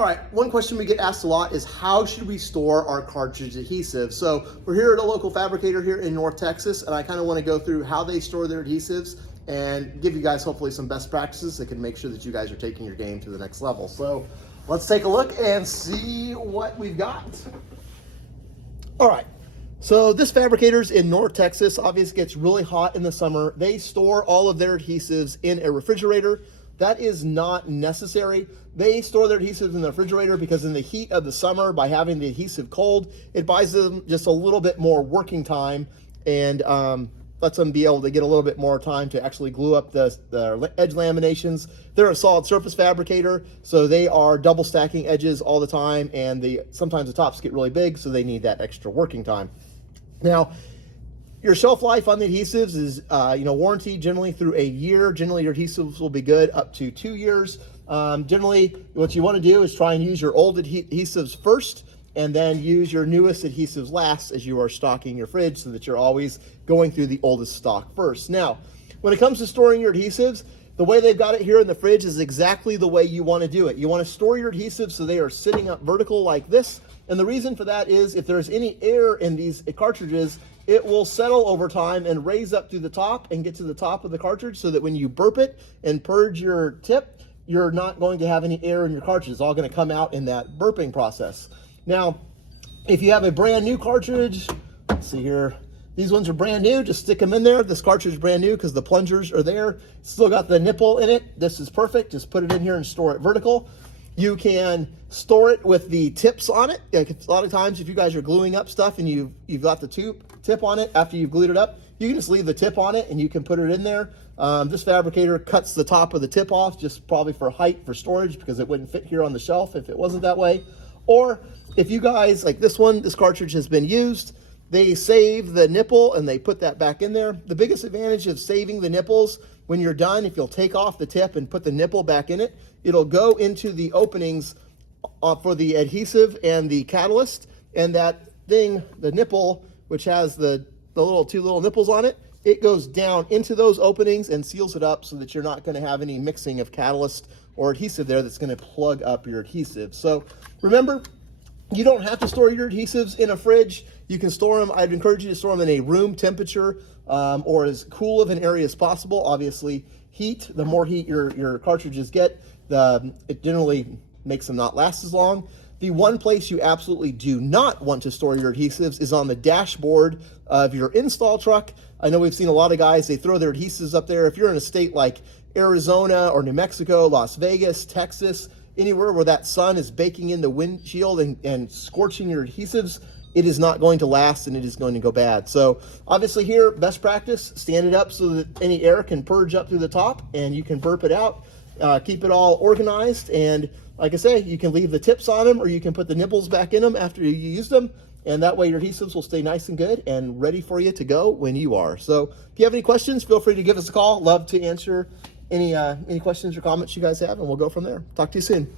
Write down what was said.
All right, one question we get asked a lot is how should we store our cartridge adhesives? So we're here at a local fabricator here in North Texas, and I kind of want to go through how they store their adhesives and give you guys hopefully some best practices that can make sure that you guys are taking your game to the next level. So let's take a look and see what we've got. All right, so this fabricator's in North Texas. Obviously it gets really hot in the summer. They store all of their adhesives in a refrigerator. That is not necessary. They store their adhesives in the refrigerator because in the heat of the summer, by having the adhesive cold, it buys them just a little bit more working time and lets them be able to get a little bit more time to actually glue up the edge laminations. They're a solid surface fabricator, so they are double stacking edges all the time, and sometimes the tops get really big, so they need that extra working time. Now, your shelf life on the adhesives is, warranty generally through a year. Generally, your adhesives will be good up to 2 years. Generally, what you want to do is try and use your old adhesives first, and then use your newest adhesives last as you are stocking your fridge, so that you're always going through the oldest stock first. Now, when it comes to storing your adhesives, the way they've got it here in the fridge is exactly the way you want to do it. You want to store your adhesives so they are sitting up vertical like this. And the reason for that is if there's any air in these cartridges, it will settle over time and raise up to the top and get to the top of the cartridge, so that when you burp it and purge your tip, you're not going to have any air in your cartridge. It's all going to come out in that burping process. Now, if you have a brand new cartridge, let's see here, these ones are brand new, just stick them in there. This cartridge is brand new because the plungers are there. Still got the nipple in it. This is perfect. Just put it in here and store it vertical. You can store it with the tips on it. Like a lot of times if you guys are gluing up stuff and you've got the tip on it after you've glued it up, you can just leave the tip on it and you can put it in there. This fabricator cuts the top of the tip off just probably for height for storage, because it wouldn't fit here on the shelf if it wasn't that way. Or if you guys, like this cartridge has been used, they save the nipple and they put that back in there. The biggest advantage of saving the nipples, when you're done, if you'll take off the tip and put the nipple back in it, it'll go into the openings for the adhesive and the catalyst, and that thing, the nipple, which has the two little nipples on it, it goes down into those openings and seals it up so that you're not going to have any mixing of catalyst or adhesive there that's going to plug up your adhesive. So remember, you don't have to store your adhesives in a fridge. You can store them, I'd encourage you to store them in a room temperature or as cool of an area as possible. Obviously, heat, the more heat your cartridges get, it generally makes them not last as long. The one place you absolutely do not want to store your adhesives is on the dashboard of your install truck. I know we've seen a lot of guys, they throw their adhesives up there. If you're in a state like Arizona or New Mexico, Las Vegas, Texas, anywhere where that sun is baking in the windshield and scorching your adhesives, it is not going to last and it is going to go bad. So obviously here, best practice, stand it up so that any air can purge up through the top and you can burp it out. Keep it all organized, and like I say, you can leave the tips on them or you can put the nipples back in them after you use them, and that way your adhesives will stay nice and good and ready for you to go when you are. So if you have any questions, feel free to give us a call. Love to answer any questions or comments you guys have, and we'll go from there. Talk to you soon.